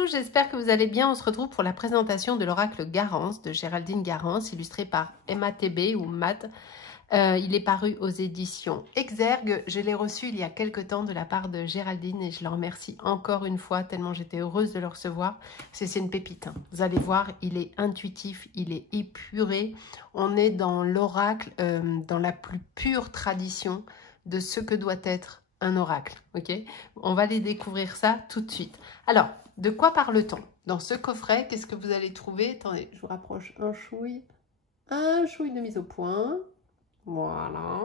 tous, j'espère que vous allez bien. On se retrouve pour la présentation de l'oracle Garance de Géraldine Garance, illustré par MATB ou MAT. Il est paru aux éditions Exergue. Je l'ai reçu il y a quelque temps de la part de Géraldine et je la remercie encore une fois tellement j'étais heureuse de le recevoir. C'est une pépite. Hein. Vous allez voir, il est intuitif, il est épuré. On est dans l'oracle, dans la plus pure tradition de ce que doit être un oracle. Ok, on va aller découvrir ça tout de suite. Alors, de quoi parle-t-on? Dans ce coffret, qu'est-ce que vous allez trouver? Attendez, je vous rapproche un chouille de mise au point. Voilà.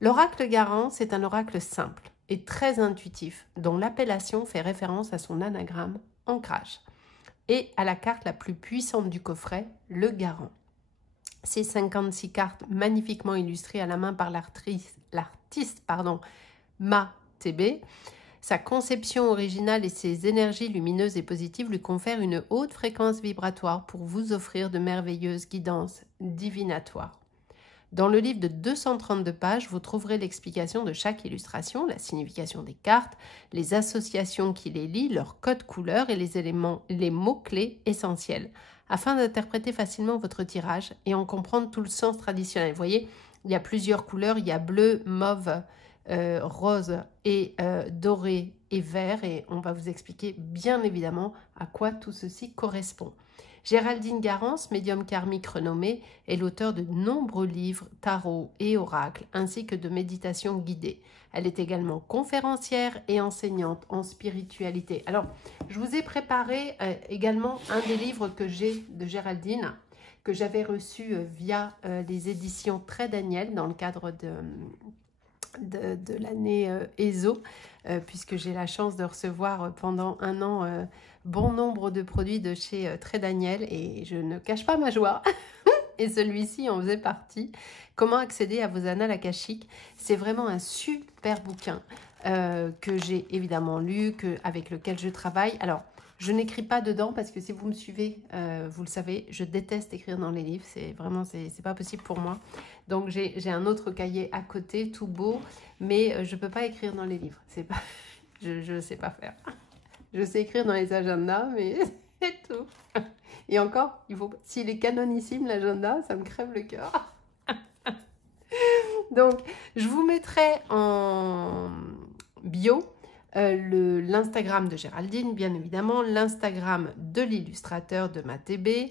L'oracle Garance est un oracle simple et très intuitif, dont l'appellation fait référence à son anagramme ancrage et à la carte la plus puissante du coffret, le Garant. Ces 56 cartes magnifiquement illustrées à la main par l'artiste MATB, sa conception originale et ses énergies lumineuses et positives lui confèrent une haute fréquence vibratoire pour vous offrir de merveilleuses guidances divinatoires. Dans le livre de 232 pages, vous trouverez l'explication de chaque illustration, la signification des cartes, les associations qui les lient, leur code couleur et les mots-clés essentiels, afin d'interpréter facilement votre tirage et en comprendre tout le sens traditionnel. Vous voyez, il y a plusieurs couleurs, il y a bleu, mauve, rose et doré et vert, et on va vous expliquer bien évidemment à quoi tout ceci correspond. Géraldine Garance, médium karmique renommée, est l'auteur de nombreux livres, tarots et oracles, ainsi que de méditations guidées. Elle est également conférencière et enseignante en spiritualité. Alors, je vous ai préparé également un des livres que j'ai de Géraldine, que j'avais reçu via les éditions Très Daniel dans le cadre de l'année ESO, puisque j'ai la chance de recevoir pendant un an bon nombre de produits de chez Très Daniel et je ne cache pas ma joie. Et celui-ci en faisait partie. Comment accéder à vos annales akashiques? C'est vraiment un super bouquin que j'ai évidemment lu, avec lequel je travaille. Alors, je n'écris pas dedans parce que si vous me suivez, vous le savez, je déteste écrire dans les livres. C'est vraiment, c'est pas possible pour moi. Donc, j'ai un autre cahier à côté, tout beau, mais je ne peux pas écrire dans les livres. C'est pas, je ne sais pas faire. Je sais écrire dans les agendas, mais c'est tout. Et encore, s'il est canonissime, l'agenda, ça me crève le cœur. Donc, je vous mettrai en bio l'Instagram de Géraldine, bien évidemment, l'Instagram de l'illustrateur de MATB,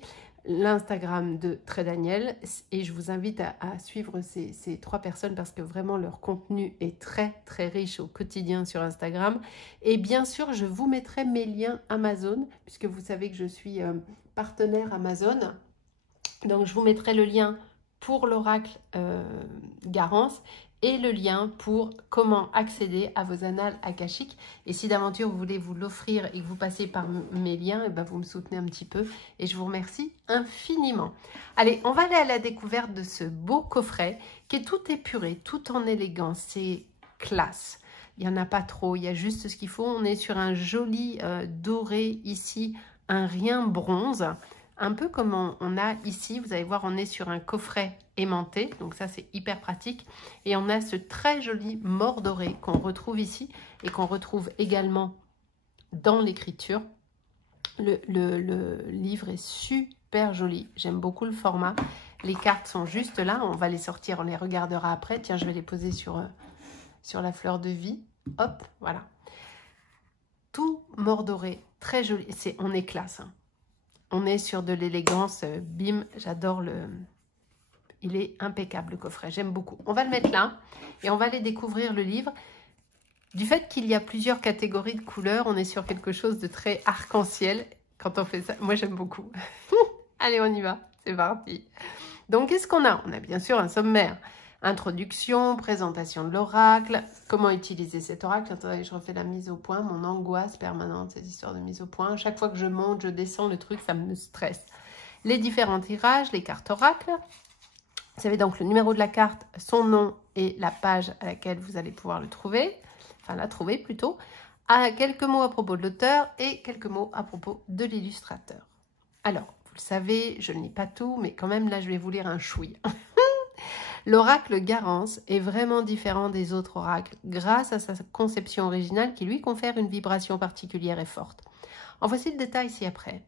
l'Instagram de Très Daniel, et je vous invite à suivre ces trois personnes parce que vraiment leur contenu est très très riche au quotidien sur Instagram. Et bien sûr, je vous mettrai mes liens Amazon, puisque vous savez que je suis partenaire Amazon. Donc je vous mettrai le lien pour l'oracle Garance et le lien pour comment accéder à vos annales akashiques. Et si d'aventure vous voulez vous l'offrir et que vous passez par mes liens, et ben vous me soutenez un petit peu et je vous remercie infiniment. Allez, on va aller à la découverte de ce beau coffret qui est tout épuré, tout en élégance, c'est classe. Il n'y en a pas trop, il y a juste ce qu'il faut. On est sur un joli doré ici, un rien bronze. Un peu comme on a ici, vous allez voir, on est sur un coffret aimanté, donc ça c'est hyper pratique. Et on a ce très joli mort doré qu'on retrouve ici et qu'on retrouve également dans l'écriture. Le livre est super joli, j'aime beaucoup le format. Les cartes sont juste là, on va les sortir, on les regardera après. Tiens, je vais les poser sur la fleur de vie. Hop, voilà. Tout mort doré, très joli, on est classe, hein. On est sur de l'élégance, bim, j'adore il est impeccable le coffret, j'aime beaucoup. On va le mettre là et on va aller découvrir le livre. Du fait qu'il y a plusieurs catégories de couleurs, on est sur quelque chose de très arc-en-ciel quand on fait ça. Moi, j'aime beaucoup. Allez, on y va, c'est parti. Donc, qu'est-ce qu'on a? On a bien sûr un sommaire. Introduction, présentation de l'oracle, comment utiliser cet oracle. Attendez, je refais la mise au point, mon angoisse permanente, cette histoire de mise au point. Chaque fois que je monte, je descends le truc, ça me stresse. Les différents tirages, les cartes oracles. Vous savez donc le numéro de la carte, son nom et la page à laquelle vous allez pouvoir le trouver. Enfin, la trouver plutôt. Quelques mots à propos de l'auteur et quelques mots à propos de l'illustrateur. Alors, vous le savez, je ne lis pas tout, mais quand même, là, je vais vous lire un chouille. L'oracle Garance est vraiment différent des autres oracles grâce à sa conception originale qui lui confère une vibration particulière et forte. En voici le détail ci-après.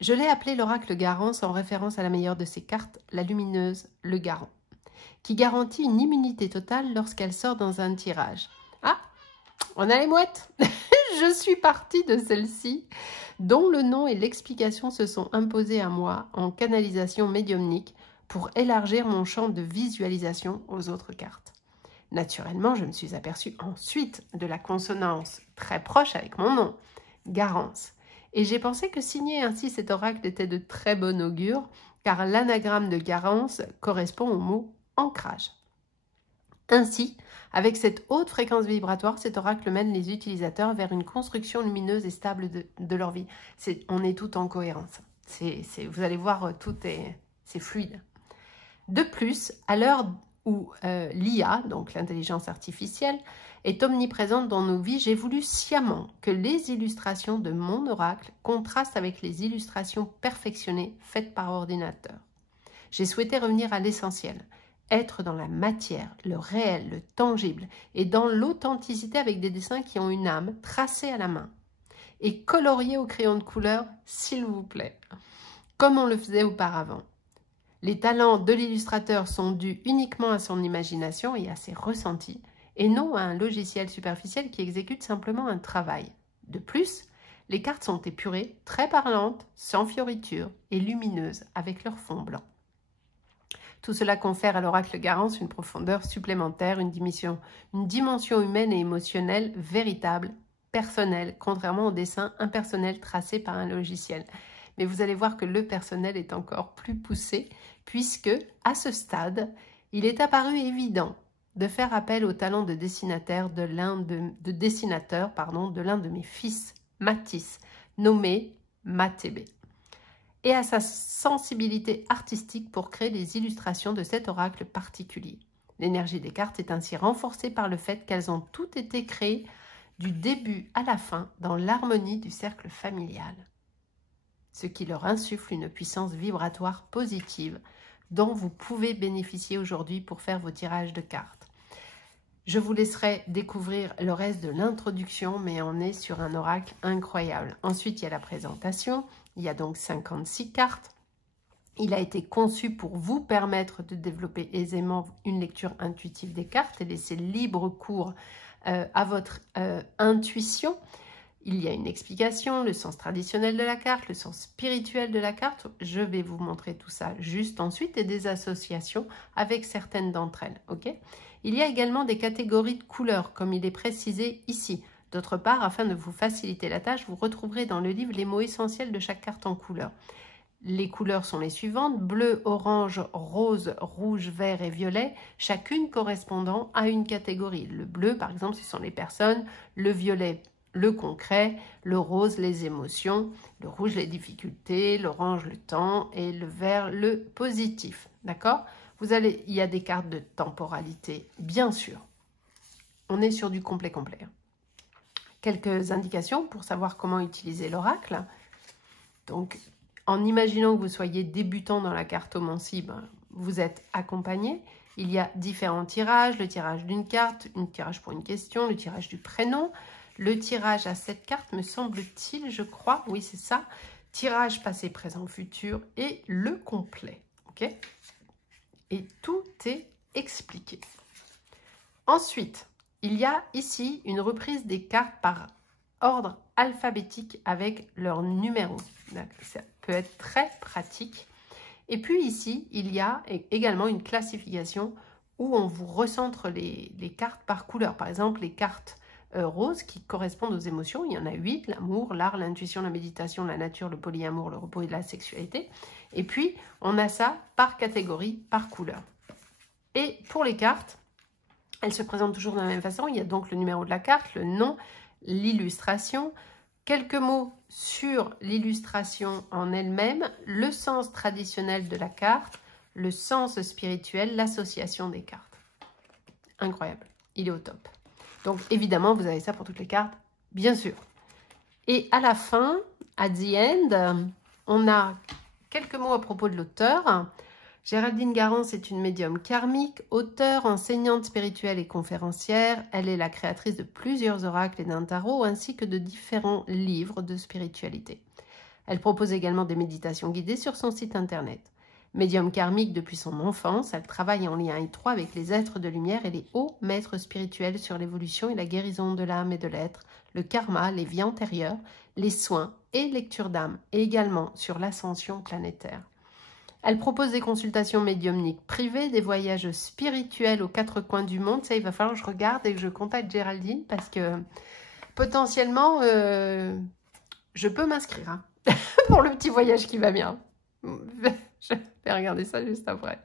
Je l'ai appelé l'oracle Garance en référence à la meilleure de ses cartes, la lumineuse, le Garant, qui garantit une immunité totale lorsqu'elle sort dans un tirage. Ah, on a les mouettes. Je suis partie de celle-ci, dont le nom et l'explication se sont imposés à moi en canalisation médiumnique pour élargir mon champ de visualisation aux autres cartes. Naturellement, je me suis aperçue ensuite de la consonance très proche avec mon nom, Garance. Et j'ai pensé que signer ainsi cet oracle était de très bon augure, car l'anagramme de Garance correspond au mot ancrage. Ainsi, avec cette haute fréquence vibratoire, cet oracle mène les utilisateurs vers une construction lumineuse et stable de leur vie. On est tout en cohérence. Vous allez voir, c'est fluide. De plus, à l'heure où l'IA, donc l'intelligence artificielle, est omniprésente dans nos vies, j'ai voulu sciemment que les illustrations de mon oracle contrastent avec les illustrations perfectionnées faites par ordinateur. J'ai souhaité revenir à l'essentiel, être dans la matière, le réel, le tangible, et dans l'authenticité avec des dessins qui ont une âme, tracés à la main, et coloriés au crayon de couleur, s'il vous plaît, comme on le faisait auparavant. Les talents de l'illustrateur sont dus uniquement à son imagination et à ses ressentis, et non à un logiciel superficiel qui exécute simplement un travail. De plus, les cartes sont épurées, très parlantes, sans fioritures et lumineuses avec leur fond blanc. Tout cela confère à l'oracle Garance une profondeur supplémentaire, une dimension humaine et émotionnelle véritable, personnelle, contrairement au dessin impersonnel tracé par un logiciel. Mais vous allez voir que le personnel est encore plus poussé, puisque, à ce stade, il est apparu évident de faire appel au talent de dessinateur de l'un de mes fils, Matisse, nommé Matébé, et à sa sensibilité artistique pour créer les illustrations de cet oracle particulier. L'énergie des cartes est ainsi renforcée par le fait qu'elles ont toutes été créées du début à la fin dans l'harmonie du cercle familial, ce qui leur insuffle une puissance vibratoire positive dont vous pouvez bénéficier aujourd'hui pour faire vos tirages de cartes. Je vous laisserai découvrir le reste de l'introduction, mais on est sur un oracle incroyable. Ensuite, il y a la présentation. Il y a donc 56 cartes. Il a été conçu pour vous permettre de développer aisément une lecture intuitive des cartes et laisser libre cours à votre intuition. Il y a une explication, le sens traditionnel de la carte, le sens spirituel de la carte. Je vais vous montrer tout ça juste ensuite et des associations avec certaines d'entre elles. Okay ? Il y a également des catégories de couleurs, comme il est précisé ici. D'autre part, afin de vous faciliter la tâche, vous retrouverez dans le livre les mots essentiels de chaque carte en couleurs. Les couleurs sont les suivantes: bleu, orange, rose, rouge, vert et violet, chacune correspondant à une catégorie. Le bleu, par exemple, ce sont les personnes, le violet, le concret, le rose, les émotions, le rouge, les difficultés, l'orange, le temps et le vert, le positif. D'accord ? Il y a des cartes de temporalité, bien sûr. On est sur du complet-complet. Quelques indications pour savoir comment utiliser l'oracle. Donc, en imaginant que vous soyez débutant dans la cartomancie, vous êtes accompagné. Il y a différents tirages, le tirage d'une carte, une tirage pour une question, le tirage du prénom, le tirage à 7 cartes, me semble-t-il, je crois. Oui, c'est ça. Tirage passé, présent, futur et le complet. Ok ? Et tout est expliqué. Ensuite, il y a ici une reprise des cartes par ordre alphabétique avec leur numéro. Ça peut être très pratique. Et puis ici, il y a également une classification où on vous recentre les cartes par couleur. Par exemple, les cartes roses qui correspondent aux émotions. Il y en a 8, l'amour, l'art, l'intuition, la méditation, la nature, le polyamour, le repos et la sexualité. Et puis, on a ça par catégorie, par couleur. Et pour les cartes, elles se présentent toujours de la même façon. Il y a donc le numéro de la carte, le nom, l'illustration, quelques mots sur l'illustration en elle-même, le sens traditionnel de la carte, le sens spirituel, l'association des cartes. Incroyable, il est au top. Donc évidemment, vous avez ça pour toutes les cartes, bien sûr. Et à la fin, at the end, on a quelques mots à propos de l'auteur. Géraldine Garance est une médium karmique, auteure, enseignante spirituelle et conférencière. Elle est la créatrice de plusieurs oracles et d'un tarot, ainsi que de différents livres de spiritualité. Elle propose également des méditations guidées sur son site internet. Médium karmique depuis son enfance, elle travaille en lien étroit avec les êtres de lumière et les hauts maîtres spirituels sur l'évolution et la guérison de l'âme et de l'être, le karma, les vies antérieures, les soins et lecture d'âme, et également sur l'ascension planétaire. Elle propose des consultations médiumniques privées, des voyages spirituels aux quatre coins du monde. Ça, il va falloir que je regarde et que je contacte Géraldine parce que potentiellement, je peux m'inscrire hein, pour le petit voyage qui va bien. Je vais regarder ça juste après.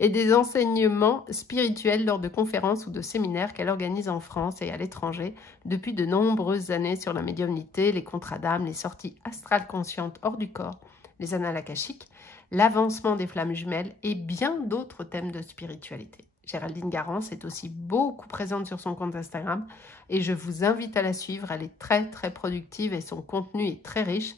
Et des enseignements spirituels lors de conférences ou de séminaires qu'elle organise en France et à l'étranger depuis de nombreuses années sur la médiumnité, les contrats d'âme, les sorties astrales conscientes hors du corps, les annales akashiques, l'avancement des flammes jumelles et bien d'autres thèmes de spiritualité. Géraldine Garance est aussi beaucoup présente sur son compte Instagram et je vous invite à la suivre. Elle est très très productive et son contenu est très riche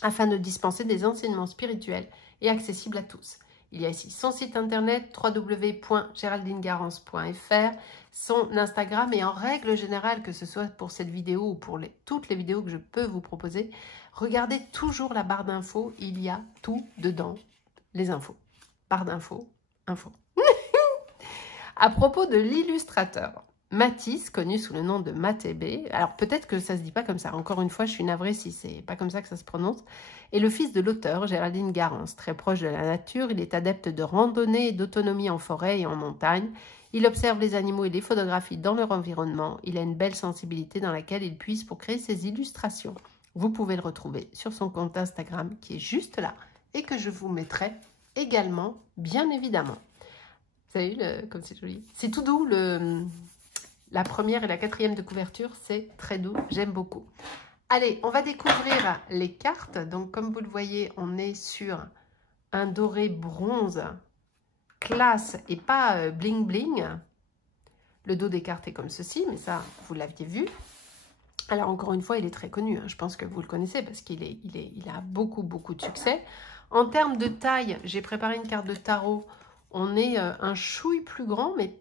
afin de dispenser des enseignements spirituels et accessibles à tous. Il y a ici son site internet www.geraldinegarance.fr, son Instagram et en règle générale, que ce soit pour cette vidéo ou pour toutes les vidéos que je peux vous proposer, regardez toujours la barre d'infos, il y a tout dedans, les infos. Barre d'infos, infos. À propos de l'illustrateur, Matisse, connu sous le nom de Mathébé, alors peut-être que ça ne se dit pas comme ça, encore une fois je suis navrée si c'est pas comme ça que ça se prononce, est le fils de l'auteur Géraldine Garance. Très proche de la nature, il est adepte de randonnée et d'autonomie en forêt et en montagne. Il observe les animaux et les photographies dans leur environnement. Il a une belle sensibilité dans laquelle il puise pour créer ses illustrations. Vous pouvez le retrouver sur son compte Instagram qui est juste là et que je vous mettrai également, bien évidemment. Vous avez vu comme c'est joli? C'est tout doux, la première et la quatrième de couverture, c'est très doux, j'aime beaucoup. Allez, on va découvrir les cartes. Donc, comme vous le voyez, on est sur un doré bronze, classe et pas bling bling. Le dos des cartes est comme ceci, mais ça, vous l'aviez vu. Alors, encore une fois, il est très connu. Hein. Je pense que vous le connaissez parce qu'il a beaucoup de succès. En termes de taille, j'ai préparé une carte de tarot. On est un chouille plus grand, mais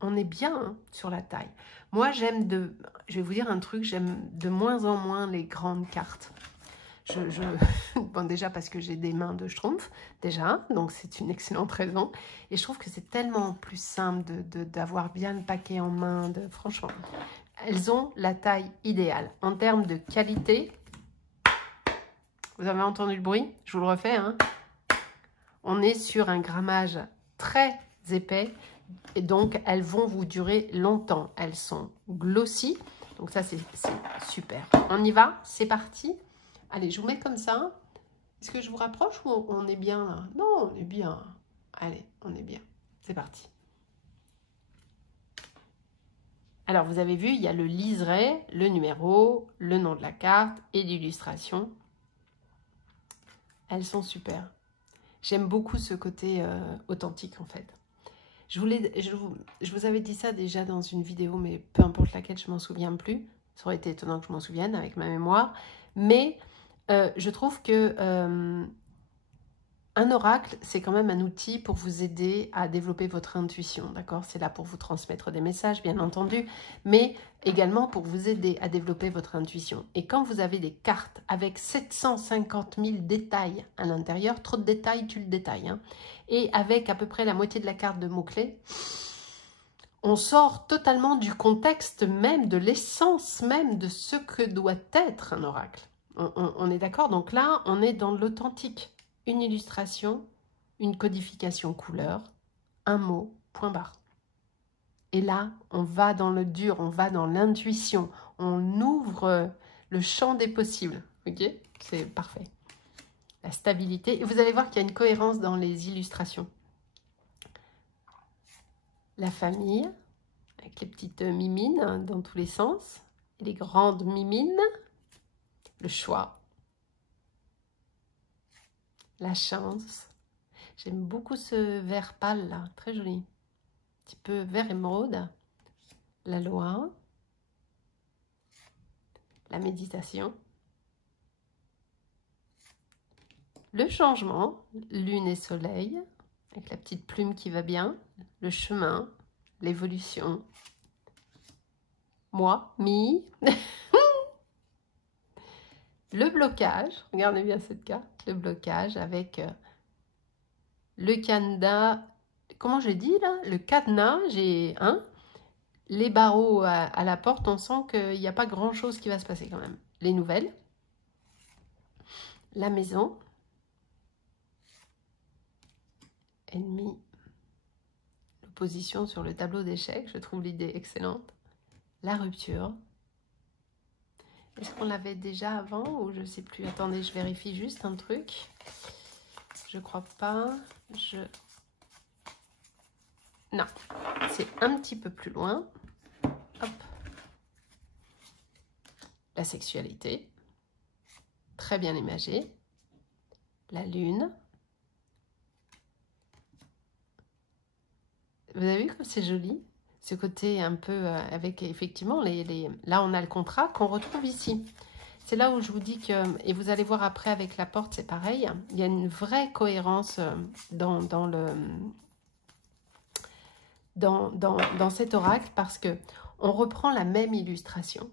on est bien hein, sur la taille. Moi, je vais vous dire un truc, j'aime de moins en moins les grandes cartes. Bon, déjà parce que j'ai des mains de schtroumpf, déjà, donc c'est une excellente raison. Et je trouve que c'est tellement plus simple d'avoir bien le paquet en main. Franchement, elles ont la taille idéale. En termes de qualité, vous avez entendu le bruit? Je vous le refais. Hein. On est sur un grammage très épais. Et donc, elles vont vous durer longtemps. Elles sont glossy. Donc ça, c'est super. On y va? C'est parti. Allez, je vous mets comme ça. Est-ce que je vous rapproche ou on est bien là? Non, on est bien. Allez, on est bien. C'est parti. Alors, vous avez vu, il y a le liseré, le numéro, le nom de la carte et l'illustration. Elles sont super. J'aime beaucoup ce côté authentique, en fait. Je vous avais dit ça déjà dans une vidéo, mais peu importe laquelle, je ne m'en souviens plus. Ça aurait été étonnant que je m'en souvienne avec ma mémoire. Mais je trouve que un oracle, c'est quand même un outil pour vous aider à développer votre intuition, d'accord? C'est là pour vous transmettre des messages, bien entendu, mais également pour vous aider à développer votre intuition. Et quand vous avez des cartes avec 750 000 détails à l'intérieur, trop de détails, tu le détailles, hein, et avec à peu près la moitié de la carte de mots-clés, on sort totalement du contexte même, de l'essence même de ce que doit être un oracle. On est d'accord? Donc là, on est dans l'authentique. Une illustration, une codification couleur, un mot, point barre. Et là, on va dans le dur, on va dans l'intuition, on ouvre le champ des possibles. Ok? C'est parfait. La stabilité. Et vous allez voir qu'il y a une cohérence dans les illustrations. La famille, avec les petites mimines dans tous les sens, et les grandes mimines, le choix. La chance. J'aime beaucoup ce vert pâle là, très joli. Un petit peu vert émeraude. La loi. La méditation. Le changement, lune et soleil, avec la petite plume qui va bien, le chemin, l'évolution, moi, me, le blocage, regardez bien cette carte, le blocage avec le cadenas, comment je dis là, le cadenas, j'ai les barreaux à la porte, on sent qu'il n'y a pas grand chose qui va se passer quand même. Les nouvelles, la maison, ennemi, l'opposition sur le tableau d'échecs, je trouve l'idée excellente, la rupture. Est-ce qu'on l'avait déjà avant ou je ne sais plus? Attendez, je vérifie juste un truc. Je crois pas. Non, c'est un petit peu plus loin. Hop. La sexualité. Très bien imagée. La lune. Vous avez vu comme c'est joli? Ce côté un peu avec effectivement là on a le contrat qu'on retrouve ici. C'est là où je vous dis que, et vous allez voir après avec la porte, c'est pareil, il y a une vraie cohérence dans cet oracle parce que on reprend la même illustration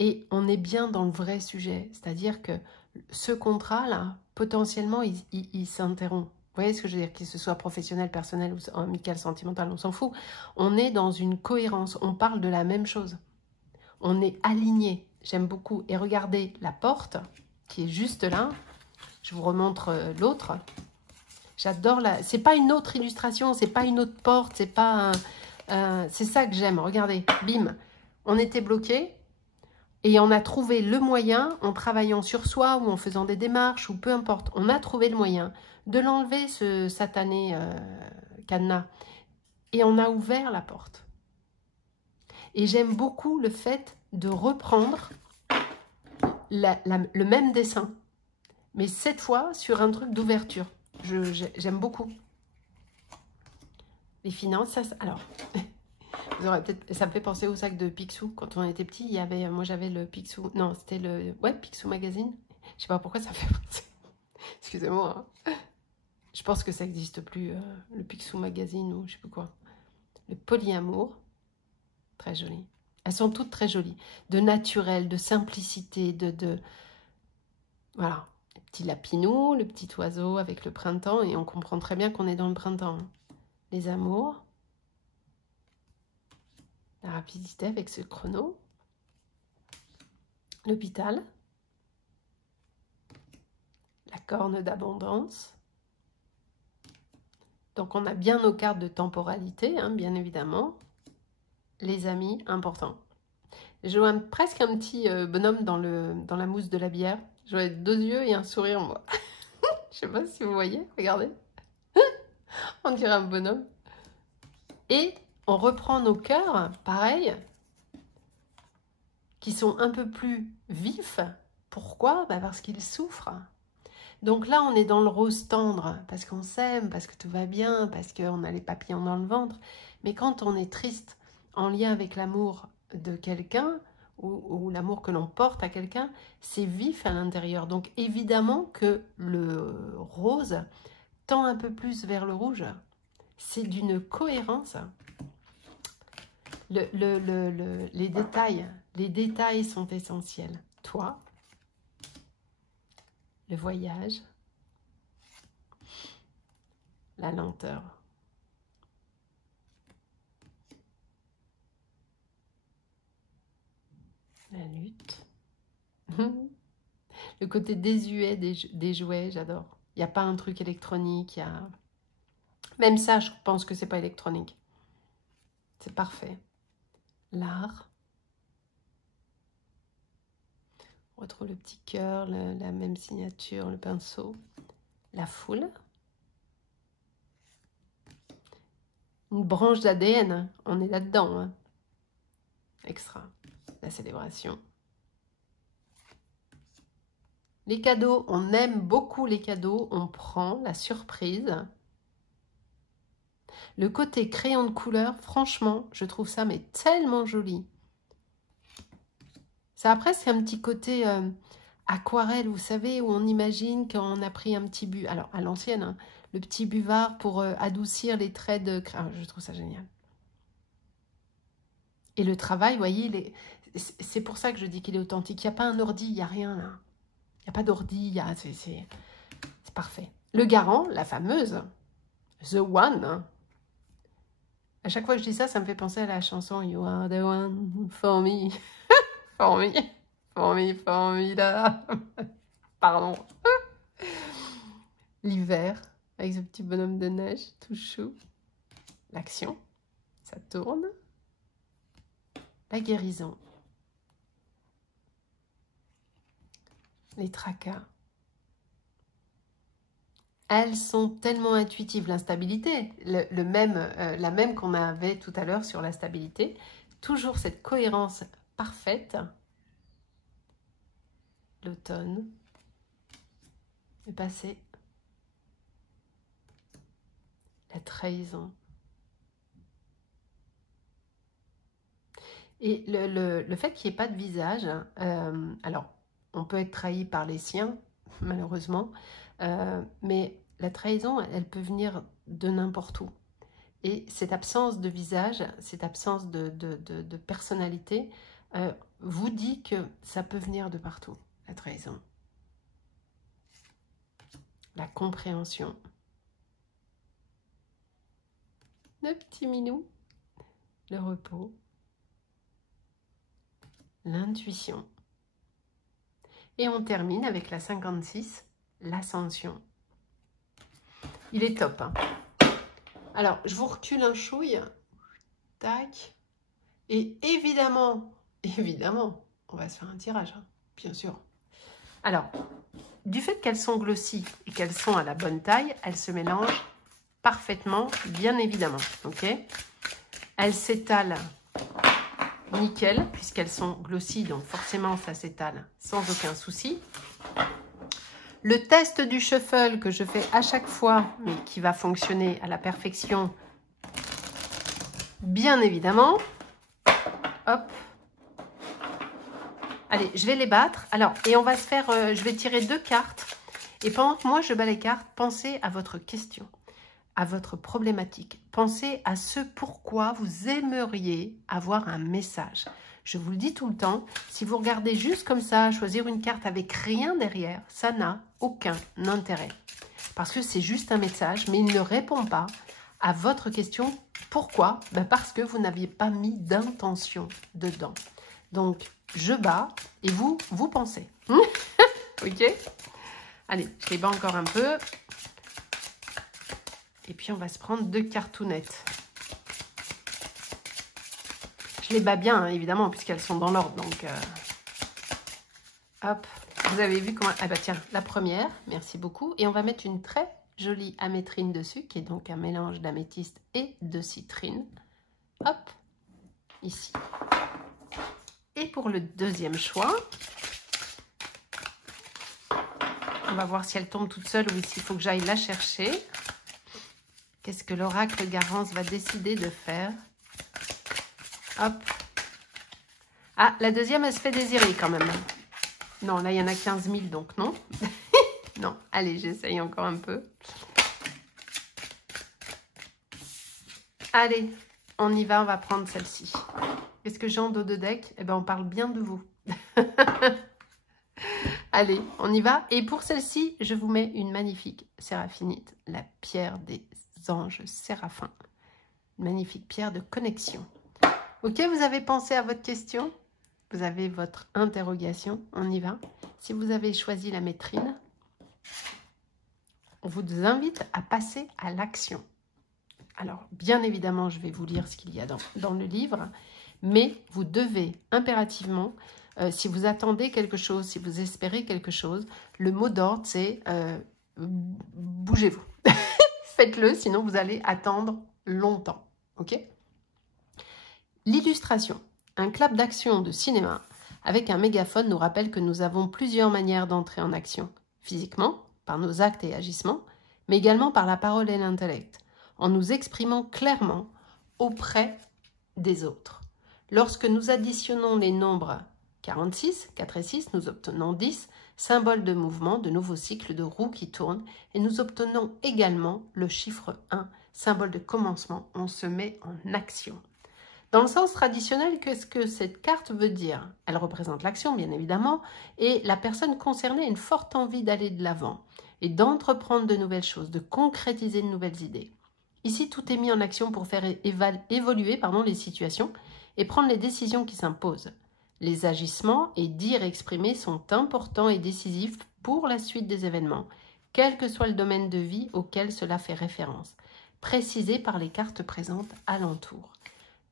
et on est bien dans le vrai sujet. C'est-à-dire que ce contrat-là, potentiellement, il s'interrompt. Vous voyez ce que je veux dire? Qu'il se soit professionnel, personnel ou amical, sentimental, on s'en fout. On est dans une cohérence, on parle de la même chose. On est aligné. J'aime beaucoup. Et regardez la porte qui est juste là. Je vous remontre l'autre. J'adore la... C'est pas une autre illustration, c'est pas une autre porte, c'est pas... c'est ça que j'aime. Regardez, bim. On était bloqué et on a trouvé le moyen, en travaillant sur soi ou en faisant des démarches ou peu importe, on a trouvé le moyen de l'enlever, ce satané cadenas. Et on a ouvert la porte. Et j'aime beaucoup le fait de reprendre le même dessin. Mais cette fois, sur un truc d'ouverture. J'aime beaucoup. Les finances, ça... Alors, vous aurez peut-être... Ça me fait penser au sac de Picsou. Quand on était petit, il y avait... Moi, j'avais le Picsou... Non, c'était le... Ouais, Picsou Magazine. Je sais pas pourquoi ça me fait penser. Excusez-moi. Hein. Je pense que ça n'existe plus, le Picsou Magazine ou je sais plus quoi. Le polyamour. Très joli. Elles sont toutes très jolies. De naturel, de simplicité, Voilà. Le petit lapinou, le petit oiseau avec le printemps. Et on comprend très bien qu'on est dans le printemps. Les amours. La rapidité avec ce chrono. L'hôpital. La corne d'abondance. Donc on a bien nos cartes de temporalité, hein, bien évidemment. Les amis, important. Je vois presque un petit bonhomme dans la mousse de la bière. Je vois 2 yeux et un sourire, moi. Je sais pas si vous voyez, regardez. On dirait un bonhomme. Et on reprend nos cœurs, pareil, qui sont un peu plus vifs. Pourquoi? Parce qu'ils souffrent. Donc là, on est dans le rose tendre, parce qu'on s'aime, parce que tout va bien, parce qu'on a les papillons dans le ventre. Mais quand on est triste, en lien avec l'amour de quelqu'un, ou l'amour que l'on porte à quelqu'un, c'est vif à l'intérieur. Donc évidemment que le rose tend un peu plus vers le rouge. C'est d'une cohérence. Les détails sont essentiels. Toi, le voyage, la lenteur. La lutte. Le côté désuet des jouets, j'adore. Il n'y a pas un truc électronique. Même ça, je pense que c'est pas électronique. C'est parfait. L'art. On retrouve le petit cœur, la même signature, le pinceau. La foule. Une branche d'ADN, on est là-dedans. Hein. Extra. La célébration. Les cadeaux, on aime beaucoup les cadeaux, on prend la surprise. Le côté crayon de couleur, franchement, je trouve ça mais tellement joli. Ça après, c'est un petit côté aquarelle, vous savez, où on imagine qu'on a pris un petit alors à l'ancienne, hein, le petit buvard pour adoucir les traits de... je trouve ça génial. Et le travail, vous voyez, c'est pour ça que je dis qu'il est authentique. Il n'y a pas un ordi, il n'y a rien là. Il n'y a pas d'ordi, c'est parfait. Le garant, la fameuse, The One. Hein. À chaque fois que je dis ça, ça me fait penser à la chanson You are the one for me. For me. For me, for me, là. Pardon. L'hiver, avec ce petit bonhomme de neige, tout chou. L'action, ça tourne. La guérison. Les tracas. Elles sont tellement intuitives. L'instabilité, la même qu'on avait tout à l'heure sur la stabilité. Toujours cette cohérence parfaite. L'automne. Le passé. La trahison. Et le fait qu'il n'y ait pas de visage, alors, on peut être trahi par les siens, malheureusement, mais la trahison, elle peut venir de n'importe où. Et cette absence de visage, cette absence de personnalité, vous dit que ça peut venir de partout, la trahison. La compréhension. Le petit minou. Le repos. L'intuition. Et on termine avec la 56, l'ascension. Il est top. Hein. Alors, je vous recule un chouille. Tac. Et évidemment, on va se faire un tirage, hein, bien sûr. Alors, du fait qu'elles sont glossy et qu'elles sont à la bonne taille, elles se mélangent parfaitement, bien évidemment. Ok. Elles s'étalent nickel, puisqu'elles sont glossy, donc forcément ça s'étale sans aucun souci. Le test du shuffle que je fais à chaque fois, mais qui va fonctionner à la perfection, bien évidemment. Hop. Allez, je vais les battre. Alors, et on va se faire, je vais tirer 2 cartes. Et pendant que moi je bats les cartes, pensez à votre question, à votre problématique. Pensez à ce pourquoi vous aimeriez avoir un message. Je vous le dis tout le temps, si vous regardez juste comme ça, choisir une carte avec rien derrière, ça n'a aucun intérêt. Parce que c'est juste un message, mais il ne répond pas à votre question. Pourquoi? Ben parce que vous n'aviez pas mis d'intention dedans. Donc, je bats et vous pensez. Ok? Allez, je les bats encore un peu. Et puis, on va se prendre 2 cartounettes. Je les bats bien, hein, évidemment, puisqu'elles sont dans l'ordre. Donc, hop, vous avez vu comment... Ah bah tiens, la première, merci beaucoup. Et on va mettre une très jolie amétrine dessus, qui est donc un mélange d'améthyste et de citrine. Hop, ici. Et pour le deuxième choix, on va voir si elle tombe toute seule ou s'il faut que j'aille la chercher. Qu'est-ce que l'oracle Garance va décider de faire? Hop. Ah, la deuxième, elle se fait désirer quand même. Non, là, il y en a 15 000, donc non. Non, allez, j'essaye encore un peu. Allez, on y va, on va prendre celle-ci. Qu'est-ce que j'ai en dos de deck? Eh bien, on parle bien de vous. Allez, on y va. Et pour celle-ci, je vous mets une magnifique séraphinite, la pierre des anges séraphins. Une magnifique pierre de connexion. Ok, vous avez pensé à votre question? Vous avez votre interrogation? On y va. Si vous avez choisi la métrine, on vous invite à passer à l'action. Alors, bien évidemment, je vais vous lire ce qu'il y a dans le livre, mais vous devez impérativement, si vous attendez quelque chose, si vous espérez quelque chose, le mot d'ordre, c'est bougez-vous. Faites-le, sinon vous allez attendre longtemps. Ok? L'illustration. Un clap d'action de cinéma avec un mégaphone nous rappelle que nous avons plusieurs manières d'entrer en action. Physiquement, par nos actes et agissements, mais également par la parole et l'intellect, en nous exprimant clairement auprès des autres. Lorsque nous additionnons les nombres 46, 4 et 6, nous obtenons 10, symbole de mouvement, de nouveaux cycles de roues qui tournent. Et nous obtenons également le chiffre 1, symbole de commencement, on se met en action. Dans le sens traditionnel, qu'est-ce que cette carte veut dire? Elle représente l'action, bien évidemment, et la personne concernée a une forte envie d'aller de l'avant et d'entreprendre de nouvelles choses, de concrétiser de nouvelles idées. Ici, tout est mis en action pour faire évoluer les situations et prendre les décisions qui s'imposent. Les agissements et dires exprimés sont importants et décisifs pour la suite des événements, quel que soit le domaine de vie auquel cela fait référence, précisé par les cartes présentes alentour.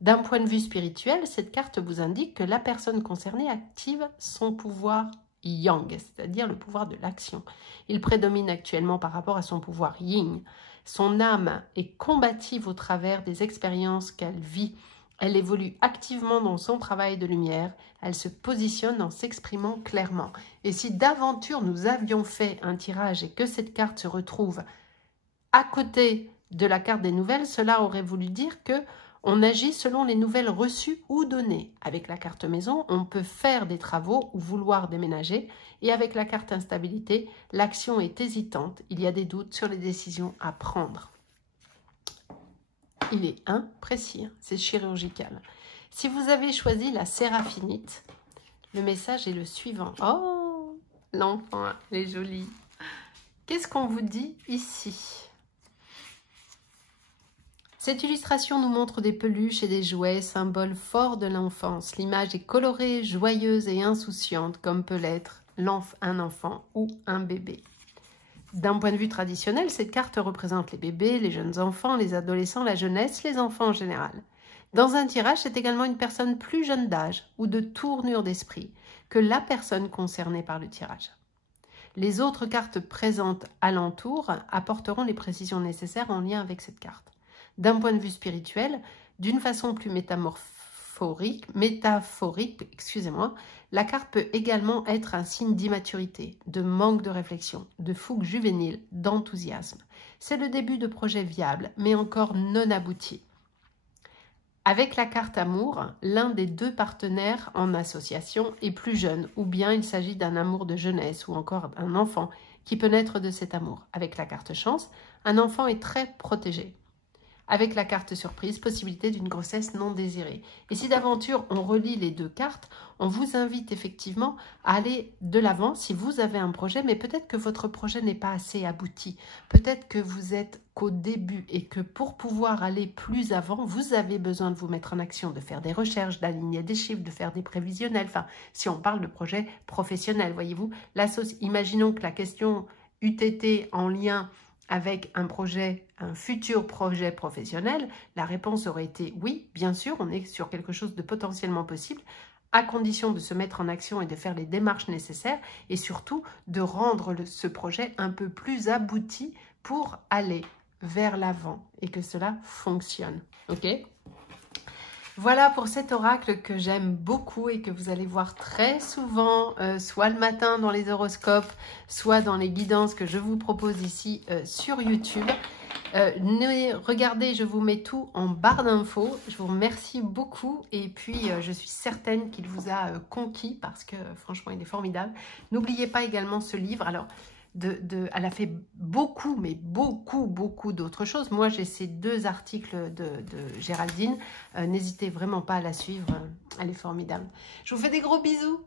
D'un point de vue spirituel, cette carte vous indique que la personne concernée active son pouvoir yang, c'est-à-dire le pouvoir de l'action. Il prédomine actuellement par rapport à son pouvoir yin. Son âme est combative au travers des expériences qu'elle vit. Elle évolue activement dans son travail de lumière. Elle se positionne en s'exprimant clairement. Et si d'aventure nous avions fait un tirage et que cette carte se retrouve à côté de la carte des nouvelles, cela aurait voulu dire que on agit selon les nouvelles reçues ou données. Avec la carte maison, on peut faire des travaux ou vouloir déménager. Et avec la carte instabilité, l'action est hésitante. Il y a des doutes sur les décisions à prendre. Il est imprécis, c'est chirurgical. Si vous avez choisi la séraphinite, le message est le suivant. Oh, l'enfant, elle est jolie. Qu'est-ce qu'on vous dit ici ? Cette illustration nous montre des peluches et des jouets, symboles forts de l'enfance. L'image est colorée, joyeuse et insouciante, comme peut l'être un enfant ou un bébé. D'un point de vue traditionnel, cette carte représente les bébés, les jeunes enfants, les adolescents, la jeunesse, les enfants en général. Dans un tirage, c'est également une personne plus jeune d'âge ou de tournure d'esprit que la personne concernée par le tirage. Les autres cartes présentes alentour apporteront les précisions nécessaires en lien avec cette carte. D'un point de vue spirituel, d'une façon plus métaphorique, la carte peut également être un signe d'immaturité, de manque de réflexion, de fougue juvénile, d'enthousiasme. C'est le début de projets viables, mais encore non aboutis. Avec la carte amour, l'un des deux partenaires en association est plus jeune, ou bien il s'agit d'un amour de jeunesse, ou encore un enfant qui peut naître de cet amour. Avec la carte chance, un enfant est très protégé. Avec la carte surprise, possibilité d'une grossesse non désirée. Et si d'aventure on relie les deux cartes, on vous invite effectivement à aller de l'avant si vous avez un projet, mais peut-être que votre projet n'est pas assez abouti. Peut-être que vous êtes qu'au début et que pour pouvoir aller plus avant, vous avez besoin de vous mettre en action, de faire des recherches, d'aligner des chiffres, de faire des prévisionnels. Enfin, si on parle de projet professionnel, voyez-vous, imaginons que la question eût été en lien avec un futur projet professionnel, la réponse aurait été oui, bien sûr, on est sur quelque chose de potentiellement possible, à condition de se mettre en action et de faire les démarches nécessaires et surtout de rendre ce projet un peu plus abouti pour aller vers l'avant et que cela fonctionne. Ok ? Voilà pour cet oracle que j'aime beaucoup et que vous allez voir très souvent, soit le matin dans les horoscopes, soit dans les guidances que je vous propose ici sur YouTube. Regardez, je vous mets tout en barre d'infos. Je vous remercie beaucoup et puis je suis certaine qu'il vous a conquis parce que franchement, il est formidable. N'oubliez pas également ce livre. Alors, elle a fait beaucoup, mais beaucoup d'autres choses. Moi, j'ai ces 2 articles de Géraldine. N'hésitez vraiment pas à la suivre. Elle est formidable. Je vous fais des gros bisous.